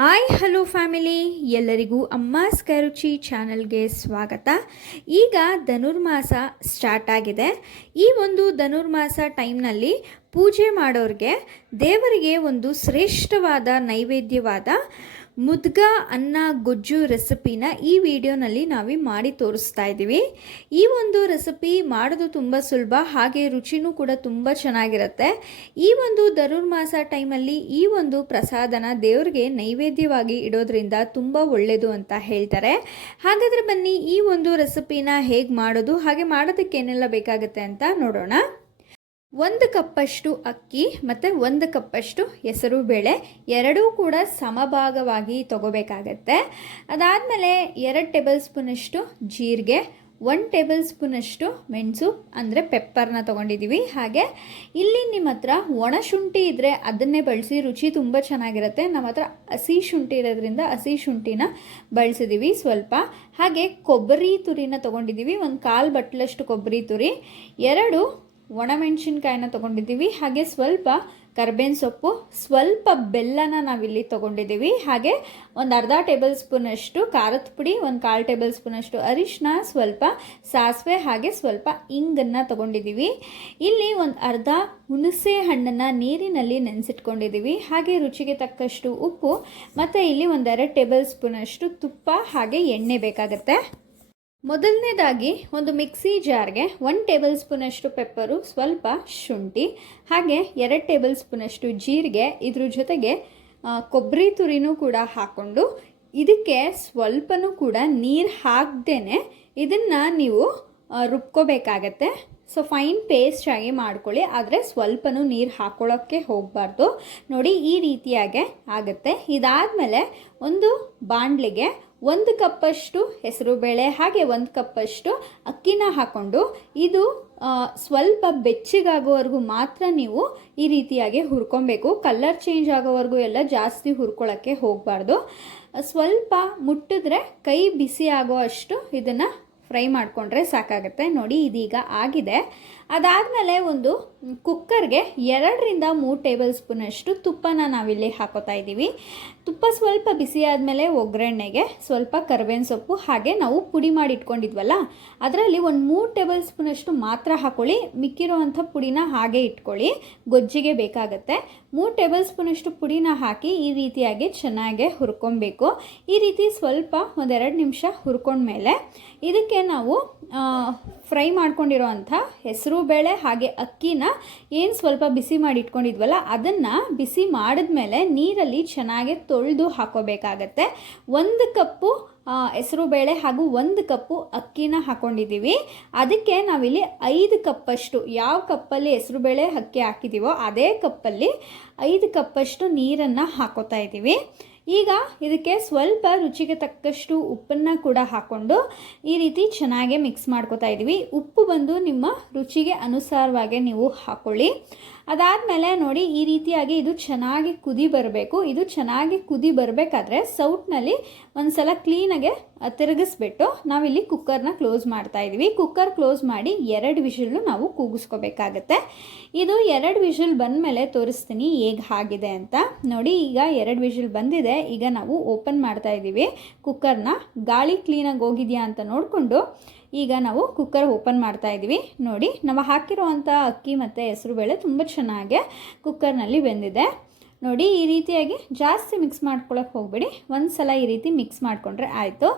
Hi hello family, ಎಲ್ಲರಿಗೂ ಅಮ್ಮಾಸ್ ಕೈರುಚಿ ಚಾನಲ್ಗೆ ಸ್ವಾಗತ. ಈಗ ಧನುರ್ಮಾಸ ಸ್ಟಾರ್ಟ್ ಆಗಿದೆ. ಈ ಒಂದು ಧನುರ್ಮಾಸ ಟೈಮ್ನಲ್ಲಿ ಪೂಜೆ ಮಾಡೋರಿಗೆ ದೇವರಿಗೆ ಒಂದು ಶ್ರೇಷ್ಠವಾದ ನೈವೇದ್ಯವಾದ ಮುದ್ಗ ಅನ್ನ ಗೊಜ್ಜು ರೆಸಿಪಿನ ಈ ವಿಡಿಯೋನಲ್ಲಿ ನಾವು ಮಾಡಿ ತೋರಿಸ್ತಾ ಇದ್ದೀವಿ. ಈ ಒಂದು ರೆಸಿಪಿ ಮಾಡೋದು ತುಂಬ ಸುಲಭ, ಹಾಗೆ ರುಚಿನೂ ಕೂಡ ತುಂಬ ಚೆನ್ನಾಗಿರುತ್ತೆ. ಈ ಒಂದು ಧನುರ್ಮಾಸ ಟೈಮಲ್ಲಿ ಈ ಒಂದು ಪ್ರಸಾದನ ದೇವರಿಗೆ ನೈವೇದ್ಯವಾಗಿ ಇಡೋದ್ರಿಂದ ತುಂಬ ಒಳ್ಳೆಯದು ಅಂತ ಹೇಳ್ತಾರೆ. ಹಾಗಾದರೆ ಬನ್ನಿ ಈ ಒಂದು ರೆಸಿಪಿನ ಹೇಗೆ ಮಾಡೋದು, ಹಾಗೆ ಮಾಡೋದಕ್ಕೆ ಏನೆಲ್ಲ ಬೇಕಾಗುತ್ತೆ ಅಂತ ನೋಡೋಣ. 1 ಕಪ್ಪಷ್ಟು ಅಕ್ಕಿ ಮತ್ತು 1 ಕಪ್ಪಷ್ಟು ಹೆಸರು ಬೇಳೆ ಎರಡೂ ಕೂಡ ಸಮಭಾಗವಾಗಿ ತಗೋಬೇಕಾಗತ್ತೆ. ಅದಾದಮೇಲೆ 2 ಟೇಬಲ್ ಸ್ಪೂನಷ್ಟು ಜೀರಿಗೆ, 1 ಟೇಬಲ್ ಸ್ಪೂನಷ್ಟು ಮೆಣಸು ಅಂದರೆ ಪೆಪ್ಪರ್ನ ತೊಗೊಂಡಿದ್ದೀವಿ. ಹಾಗೆ ಇಲ್ಲಿ ನಿಮ್ಮ ಹತ್ರ ಒಣ ಶುಂಠಿ ಇದ್ದರೆ ಅದನ್ನೇ ಬಳಸಿ, ರುಚಿ ತುಂಬ ಚೆನ್ನಾಗಿರುತ್ತೆ. ನಮ್ಮ ಹತ್ರ ಹಸಿ ಶುಂಠಿ ಇರೋದ್ರಿಂದ ಹಸಿ ಶುಂಠಿನ ಬಳಸಿದ್ದೀವಿ ಸ್ವಲ್ಪ. ಹಾಗೆ ಕೊಬ್ಬರಿ ತುರಿನ ತೊಗೊಂಡಿದ್ದೀವಿ, 1/4 ಬಟ್ಲಷ್ಟು ಕೊಬ್ಬರಿ ತುರಿ, 2 ಒಣಮೆಣಸಿನ್ಕಾಯಿನ ತೊಗೊಂಡಿದ್ದೀವಿ. ಹಾಗೆ ಸ್ವಲ್ಪ ಕರ್ಬೇವಿನ ಸೊಪ್ಪು, ಸ್ವಲ್ಪ ಬೆಲ್ಲನ ನಾವಿಲ್ಲಿ ತೊಗೊಂಡಿದ್ದೀವಿ. ಹಾಗೆ 1/2 ಟೇಬಲ್ ಸ್ಪೂನಷ್ಟು ಖಾರದ ಪುಡಿ, 1/4 ಟೇಬಲ್ ಸ್ಪೂನಷ್ಟು ಅರಿಶಿನ, ಸ್ವಲ್ಪ ಸಾಸಿವೆ, ಹಾಗೆ ಸ್ವಲ್ಪ ಇಂಗನ್ನು ತೊಗೊಂಡಿದ್ದೀವಿ. ಇಲ್ಲಿ 1/2 ಹುಣಸೆ ಹಣ್ಣನ್ನು ನೀರಿನಲ್ಲಿ ನೆನೆಸಿಟ್ಕೊಂಡಿದ್ದೀವಿ. ಹಾಗೆ ರುಚಿಗೆ ತಕ್ಕಷ್ಟು ಉಪ್ಪು, ಮತ್ತು ಇಲ್ಲಿ 1-2 ಟೇಬಲ್ ಸ್ಪೂನಷ್ಟು ತುಪ್ಪ, ಹಾಗೆ ಎಣ್ಣೆ ಬೇಕಾಗುತ್ತೆ. ಮೊದಲನೇದಾಗಿ ಒಂದು ಮಿಕ್ಸಿ ಜಾರ್ಗೆ 1 ಟೇಬಲ್ ಸ್ಪೂನಷ್ಟು ಪೆಪ್ಪರು, ಸ್ವಲ್ಪ ಶುಂಠಿ, ಹಾಗೆ 2 ಟೇಬಲ್ ಸ್ಪೂನಷ್ಟು ಜೀರಿಗೆ, ಇದ್ರ ಜೊತೆಗೆ ಕೊಬ್ಬರಿ ತುರಿನೂ ಕೂಡ ಹಾಕ್ಕೊಂಡು ಇದಕ್ಕೆ ಸ್ವಲ್ಪನೂ ಕೂಡ ನೀರು ಹಾಕ್ದೇನೆ ಇದನ್ನು ನೀವು ರುಬ್ಕೋಬೇಕಾಗತ್ತೆ. ಸೊ ಫೈನ್ ಪೇಸ್ಟ್ ಆಗಿ ಮಾಡ್ಕೊಳ್ಳಿ, ಆದರೆ ಸ್ವಲ್ಪನೂ ನೀರು ಹಾಕ್ಕೊಳ್ಳೋಕ್ಕೆ ಹೋಗಬಾರ್ದು. ನೋಡಿ ಈ ರೀತಿಯಾಗೆ ಆಗುತ್ತೆ. ಇದಾದಮೇಲೆ ಒಂದು ಬಾಣಲಿಗೆ 1 ಕಪ್ಪಷ್ಟು ಹೆಸರು ಬೇಳೆ, ಹಾಗೆ 1 ಕಪ್ಪಷ್ಟು ಅಕ್ಕಿನ ಹಾಕ್ಕೊಂಡು ಇದು ಸ್ವಲ್ಪ ಬೆಚ್ಚಗಾಗೋವರೆಗೂ ಮಾತ್ರ ನೀವು ಈ ರೀತಿಯಾಗಿ ಹುರ್ಕೊಬೇಕು. ಕಲರ್ ಚೇಂಜ್ ಆಗೋವರೆಗೂ ಎಲ್ಲ ಜಾಸ್ತಿ ಹುರ್ಕೊಳ್ಳೋಕ್ಕೆ ಹೋಗಬಾರ್ದು. ಸ್ವಲ್ಪ ಮುಟ್ಟಿದ್ರೆ ಕೈ ಬಿಸಿ ಆಗೋ ಅಷ್ಟು ಇದನ್ನು ಫ್ರೈ ಮಾಡಿಕೊಂಡ್ರೆ ಸಾಕಾಗುತ್ತೆ. ನೋಡಿ ಇದೀಗ ಆಗಿದೆ. ಅದಾದಮೇಲೆ ಒಂದು ಕುಕ್ಕರ್ಗೆ 2-3 ಟೇಬಲ್ ಸ್ಪೂನಷ್ಟು ತುಪ್ಪನ ನಾವಿಲ್ಲಿ ಹಾಕೋತಾ ಇದ್ದೀವಿ. ತುಪ್ಪ ಸ್ವಲ್ಪ ಬಿಸಿ ಆದಮೇಲೆ ಒಗ್ಗರಣೆಗೆ ಸ್ವಲ್ಪ ಕರ್ಬೇವಿನ ಸೊಪ್ಪು, ಹಾಗೆ ನಾವು ಪುಡಿ ಮಾಡಿ ಇಟ್ಕೊಂಡಿದ್ವಲ್ಲ ಅದರಲ್ಲಿ 3 ಟೇಬಲ್ ಸ್ಪೂನಷ್ಟು ಮಾತ್ರ ಹಾಕೊಳ್ಳಿ. ಮಿಕ್ಕಿರೋವಂಥ ಪುಡಿನ ಹಾಗೆ ಇಟ್ಕೊಳ್ಳಿ, ಗೊಜ್ಜಿಗೆ ಬೇಕಾಗತ್ತೆ. 3 ಟೇಬಲ್ ಸ್ಪೂನಷ್ಟು ಪುಡಿನ ಹಾಕಿ ಈ ರೀತಿಯಾಗಿ ಚೆನ್ನಾಗಿ ಹುರ್ಕೊಬೇಕು. ಈ ರೀತಿ ಸ್ವಲ್ಪ 1-2 ನಿಮಿಷ ಹುರ್ಕೊಂಡ್ಮೇಲೆ ಇದಕ್ಕೆ ನಾವು ಫ್ರೈ ಮಾಡ್ಕೊಂಡಿರೋವಂಥ ಹೆಸರು ಬೇಳೆ ಹಾಗೆ ಅಕ್ಕಿನ ಏನು ಸ್ವಲ್ಪ ಬಿಸಿ ಮಾಡಿ ಇಟ್ಕೊಂಡಿದ್ವಲ್ಲ ಅದನ್ನು ಬಿಸಿ ಮಾಡಿದ್ಮೇಲೆ ನೀರಲ್ಲಿ ಚೆನ್ನಾಗಿ ತೊಳೆದು ಹಾಕೋಬೇಕಾಗತ್ತೆ. 1 ಕಪ್ಪು ಹೆಸರು ಬೇಳೆ ಹಾಗೂ 1 ಕಪ್ಪು ಅಕ್ಕಿನ ಹಾಕ್ಕೊಂಡಿದ್ದೀವಿ. ಅದಕ್ಕೆ ನಾವಿಲ್ಲಿ 5 ಕಪ್ಪಷ್ಟು, ಯಾವ ಕಪ್ಪಲ್ಲಿ ಹೆಸರು ಬೇಳೆ ಅಕ್ಕಿ ಹಾಕಿದ್ದೀವೋ ಅದೇ ಕಪ್ಪಲ್ಲಿ 5 ಕಪ್ಪಷ್ಟು ನೀರನ್ನು ಹಾಕೋತಾ ಇದ್ದೀವಿ. ಈಗ ಇದಕ್ಕೆ ಸ್ವಲ್ಪ ರುಚಿಗೆ ತಕ್ಕಷ್ಟು ಉಪ್ಪನ್ನು ಕೂಡ ಹಾಕ್ಕೊಂಡು ಈ ರೀತಿ ಚೆನ್ನಾಗಿ ಮಿಕ್ಸ್ ಮಾಡ್ಕೋತಾ ಇದ್ದೀವಿ. ಉಪ್ಪು ಬಂದು ನಿಮ್ಮ ರುಚಿಗೆ ಅನುಸಾರವಾಗಿ ನೀವು ಹಾಕ್ಕೊಳ್ಳಿ. ಅದಾದಮೇಲೆ ನೋಡಿ ಈ ರೀತಿಯಾಗಿ ಇದು ಚೆನ್ನಾಗಿ ಕುದಿ ಬರಬೇಕು. ಇದು ಚೆನ್ನಾಗಿ ಕುದಿ ಬರಬೇಕಾದ್ರೆ ಸೌಟ್ನಲ್ಲಿ ಒಂದು ಸಲ ಕ್ಲೀನಾಗೆ ತಿರುಗಿಸ್ಬಿಟ್ಟು ನಾವಿಲ್ಲಿ ಕುಕ್ಕರ್ನ ಕ್ಲೋಸ್ ಮಾಡ್ತಾ ಇದ್ದೀವಿ. ಕುಕ್ಕರ್ ಕ್ಲೋಸ್ ಮಾಡಿ 2 ವಿಷಿಲ್ಲು ನಾವು ಕೂಗಿಸ್ಕೋಬೇಕಾಗತ್ತೆ. ಇದು 2 ವಿಷಿಲ್ ಬಂದಮೇಲೆ ತೋರಿಸ್ತೀನಿ ಹೇಗೆ ಆಗಿದೆ ಅಂತ. ನೋಡಿ ಈಗ 2 ವಿಷಿಲ್ ಬಂದಿದೆ. ಈಗ ನಾವು ಓಪನ್ ಮಾಡ್ತಾ ಇದ್ದೀವಿ ಕುಕ್ಕರ್ನ. ಗಾಳಿ ಕ್ಲೀನಾಗಿ ಹೋಗಿದೆಯಾ ಅಂತ ನೋಡಿಕೊಂಡು ಈಗ ನಾವು ಕುಕ್ಕರ್ ಓಪನ್ ಮಾಡ್ತಾ ಇದ್ದೀವಿ. ನೋಡಿ ನಾವು ಹಾಕಿರುವಂಥ ಅಕ್ಕಿ ಮತ್ತು ಹೆಸರು ಬೇಳೆ ತುಂಬ ಚೆನ್ನಾಗಿ ಕುಕ್ಕರ್ನಲ್ಲಿ ಬೆಂದಿದೆ. ನೋಡಿ ಈ ರೀತಿಯಾಗಿ ಜಾಸ್ತಿ ಮಿಕ್ಸ್ ಮಾಡ್ಕೊಳ್ಳೋಕೆ ಹೋಗ್ಬೇಡಿ, ಒಂದು ಸಲ ಈ ರೀತಿ ಮಿಕ್ಸ್ ಮಾಡಿಕೊಂಡ್ರೆ ಆಯಿತು.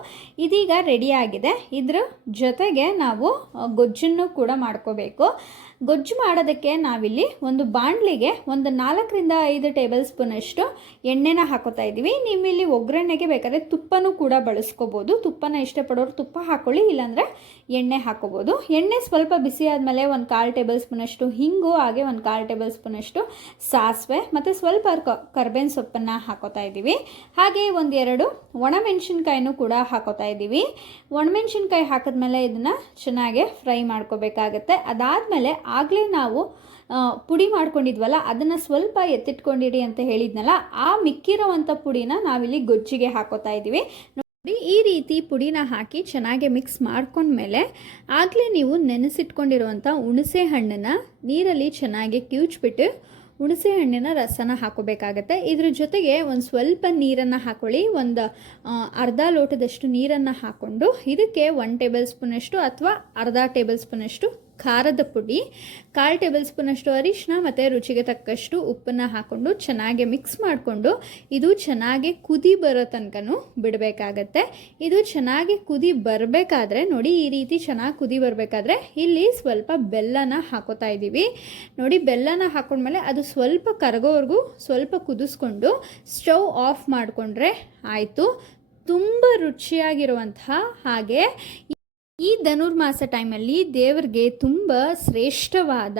ಇದೀಗ ರೆಡಿಯಾಗಿದೆ. ಇದ್ರ ಜೊತೆಗೆ ನಾವು ಗೊಜ್ಜನ್ನು ಕೂಡ ಮಾಡ್ಕೋಬೇಕು. ಗೊಜ್ಜು ಮಾಡೋದಕ್ಕೆ ನಾವಿಲ್ಲಿ ಒಂದು ಬಾಣಲಿಗೆ 4-5 ಟೇಬಲ್ ಸ್ಪೂನಷ್ಟು ಎಣ್ಣೆನ ಹಾಕೋತಾ ಇದ್ದೀವಿ. ನೀವು ಇಲ್ಲಿ ಒಗ್ಗರಣೆಗೆ ಬೇಕಾದರೆ ತುಪ್ಪನೂ ಕೂಡ ಬಳಸ್ಕೋಬೋದು. ತುಪ್ಪನ ಇಷ್ಟಪಡೋರು ತುಪ್ಪ ಹಾಕ್ಕೊಳ್ಳಿ, ಇಲ್ಲಾಂದರೆ ಎಣ್ಣೆ ಹಾಕೋಬೋದು. ಎಣ್ಣೆ ಸ್ವಲ್ಪ ಬಿಸಿ ಆದಮೇಲೆ 1/4 ಟೇಬಲ್ ಸ್ಪೂನಷ್ಟು ಹಿಂಗು, ಹಾಗೆ 1/4 ಟೇಬಲ್ ಸ್ಪೂನಷ್ಟು ಸಾಸಿವೆ, ಮತ್ತು ಸ್ವಲ್ಪ ಕರ್ಬೇವಿನ ಸೊಪ್ಪನ್ನು ಹಾಕೋತಾ ಇದ್ದೀವಿ. ಹಾಗೆ 1-2 ಒಣಮೆಣಸಿನ್ಕಾಯಿನೂ ಕೂಡ ಹಾಕೋತಾ ಇದ್ದೀವಿ. ಒಣಮೆಣಸಿನ್ಕಾಯಿ ಹಾಕಿದ್ಮೇಲೆ ಇದನ್ನು ಚೆನ್ನಾಗಿ ಫ್ರೈ ಮಾಡ್ಕೋಬೇಕಾಗತ್ತೆ. ಅದಾದಮೇಲೆ ಆಗಲೇ ನಾವು ಪುಡಿ ಮಾಡ್ಕೊಂಡಿದ್ವಲ್ಲ ಅದನ್ನು ಸ್ವಲ್ಪ ಎತ್ತಿಟ್ಕೊಂಡಿರಿ ಅಂತ ಹೇಳಿದ್ನಲ್ಲ, ಆ ಮಿಕ್ಕಿರೋವಂಥ ಪುಡಿನ ನಾವಿಲ್ಲಿ ಗೊಜ್ಜಿಗೆ ಹಾಕೋತಾ ಇದ್ದೀವಿ. ನೋಡಿ ಈ ರೀತಿ ಪುಡಿನ ಹಾಕಿ ಚೆನ್ನಾಗಿ ಮಿಕ್ಸ್ ಮಾಡ್ಕೊಂಡ್ಮೇಲೆ ಆಗಲೇ ನೀವು ನೆನೆಸಿಟ್ಕೊಂಡಿರುವಂಥ ಹುಣಸೆ ಹಣ್ಣನ್ನು ನೀರಲ್ಲಿ ಚೆನ್ನಾಗಿ ಕಿವುಚ್ಬಿಟ್ಟು ಹುಣಸೆ ಹಣ್ಣಿನ ರಸನ ಹಾಕೋಬೇಕಾಗತ್ತೆ. ಇದ್ರ ಜೊತೆಗೆ ಒಂದು ಸ್ವಲ್ಪ ನೀರನ್ನು ಹಾಕೊಳ್ಳಿ. ಒಂದು ಅರ್ಧ ಲೋಟದಷ್ಟು ನೀರನ್ನು ಹಾಕ್ಕೊಂಡು ಇದಕ್ಕೆ 1 ಟೇಬಲ್ ಸ್ಪೂನಷ್ಟು ಅಥವಾ ಅರ್ಧ ಟೇಬಲ್ ಸ್ಪೂನಷ್ಟು ಖಾರದ ಪುಡಿ, 1/4 ಟೇಬಲ್ ಸ್ಪೂನಷ್ಟು ಅರಿಶಿನ ಮತ್ತು ರುಚಿಗೆ ತಕ್ಕಷ್ಟು ಉಪ್ಪನ್ನು ಹಾಕ್ಕೊಂಡು ಚೆನ್ನಾಗಿ ಮಿಕ್ಸ್ ಮಾಡಿಕೊಂಡು ಇದು ಚೆನ್ನಾಗಿ ಕುದಿ ಬರೋ ತನಕನೂ ಬಿಡಬೇಕಾಗತ್ತೆ. ಇದು ಚೆನ್ನಾಗಿ ಕುದಿ ಬರಬೇಕಾದ್ರೆ ನೋಡಿ, ಈ ರೀತಿ ಚೆನ್ನಾಗಿ ಕುದಿ ಬರಬೇಕಾದ್ರೆ ಇಲ್ಲಿ ಸ್ವಲ್ಪ ಬೆಲ್ಲನ ಹಾಕೋತಾ ಇದ್ದೀವಿ. ನೋಡಿ, ಬೆಲ್ಲನ ಹಾಕೊಂಡ್ಮೇಲೆ ಅದು ಸ್ವಲ್ಪ ಕರಗೋವರೆಗೂ ಸ್ವಲ್ಪ ಕುದಿಸ್ಕೊಂಡು ಸ್ಟವ್ ಆಫ್ ಮಾಡಿಕೊಂಡ್ರೆ ಆಯಿತು. ತುಂಬ ರುಚಿಯಾಗಿರುವಂತಹ ಹಾಗೆ ಈ ಧನುರ್ಮಾಸ ಟೈಮಲ್ಲಿ ದೇವರಿಗೆ ತುಂಬ ಶ್ರೇಷ್ಠವಾದ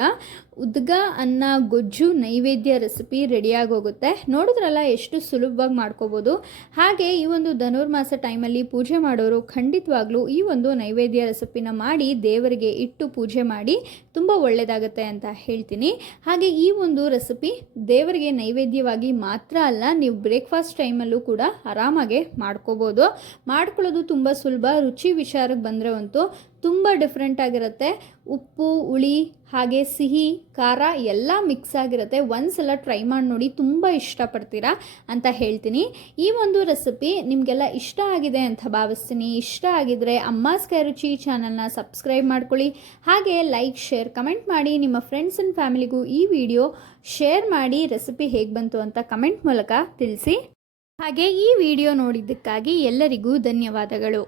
ಉದ್ಗ ಅನ್ನ ಗೊಜ್ಜು ನೈವೇದ್ಯ ರೆಸಿಪಿ ರೆಡಿಯಾಗಿ ಹೋಗುತ್ತೆ. ನೋಡಿದ್ರಲ್ಲ ಎಷ್ಟು ಸುಲಭವಾಗಿ ಮಾಡ್ಕೋಬೋದು. ಹಾಗೆ ಈ ಒಂದು ಧನುರ್ಮಾಸ ಟೈಮಲ್ಲಿ ಪೂಜೆ ಮಾಡೋರು ಖಂಡಿತವಾಗ್ಲೂ ಈ ಒಂದು ನೈವೇದ್ಯ ರೆಸಿಪಿನ ಮಾಡಿ ದೇವರಿಗೆ ಇಟ್ಟು ಪೂಜೆ ಮಾಡಿ ತುಂಬ ಒಳ್ಳೆಯದಾಗುತ್ತೆ ಅಂತ ಹೇಳ್ತೀನಿ. ಹಾಗೆ ಈ ಒಂದು ರೆಸಿಪಿ ದೇವರಿಗೆ ನೈವೇದ್ಯವಾಗಿ ಮಾತ್ರ ಅಲ್ಲ, ನೀವು ಬ್ರೇಕ್ಫಾಸ್ಟ್ ಟೈಮಲ್ಲೂ ಕೂಡ ಆರಾಮಾಗೆ ಮಾಡ್ಕೋಬೋದು. ಮಾಡ್ಕೊಳ್ಳೋದು ತುಂಬ ಸುಲಭ. ರುಚಿ ವಿಚಾರಕ್ಕೆ ಬಂದರೆ ಅಂತೂ ತುಂಬ ಡಿಫ್ರೆಂಟ್ ಆಗಿರುತ್ತೆ. ಉಪ್ಪು, ಹುಳಿ, ಹಾಗೆ ಸಿಹಿ, ಖಾರ ಎಲ್ಲ ಮಿಕ್ಸ್ ಆಗಿರುತ್ತೆ. ಒಂದ್ಸಲ ಟ್ರೈ ಮಾಡಿ ನೋಡಿ, ತುಂಬ ಇಷ್ಟಪಡ್ತೀರಾ ಅಂತ ಹೇಳ್ತೀನಿ. ಈ ಒಂದು ರೆಸಿಪಿ ನಿಮಗೆಲ್ಲ ಇಷ್ಟ ಆಗಿದೆ ಅಂತ ಭಾವಿಸ್ತೀನಿ. ಇಷ್ಟ ಆಗಿದ್ರೆ ಅಮ್ಮಾಸ್ ಕೈ ರುಚಿ ಚಾನಲ್ನ ಸಬ್ಸ್ಕ್ರೈಬ್ ಮಾಡ್ಕೊಳ್ಳಿ. ಹಾಗೆ ಲೈಕ್, ಶೇರ್, ಕಮೆಂಟ್ ಮಾಡಿ. ನಿಮ್ಮ ಫ್ರೆಂಡ್ಸ್ ಆ್ಯಂಡ್ ಫ್ಯಾಮಿಲಿಗೂ ಈ ವಿಡಿಯೋ ಶೇರ್ ಮಾಡಿ. ರೆಸಿಪಿ ಹೇಗೆ ಬಂತು ಅಂತ ಕಮೆಂಟ್ ಮೂಲಕ ತಿಳಿಸಿ. ಹಾಗೆ ಈ ವಿಡಿಯೋ ನೋಡಿದ್ದಕ್ಕಾಗಿ ಎಲ್ಲರಿಗೂ ಧನ್ಯವಾದಗಳು.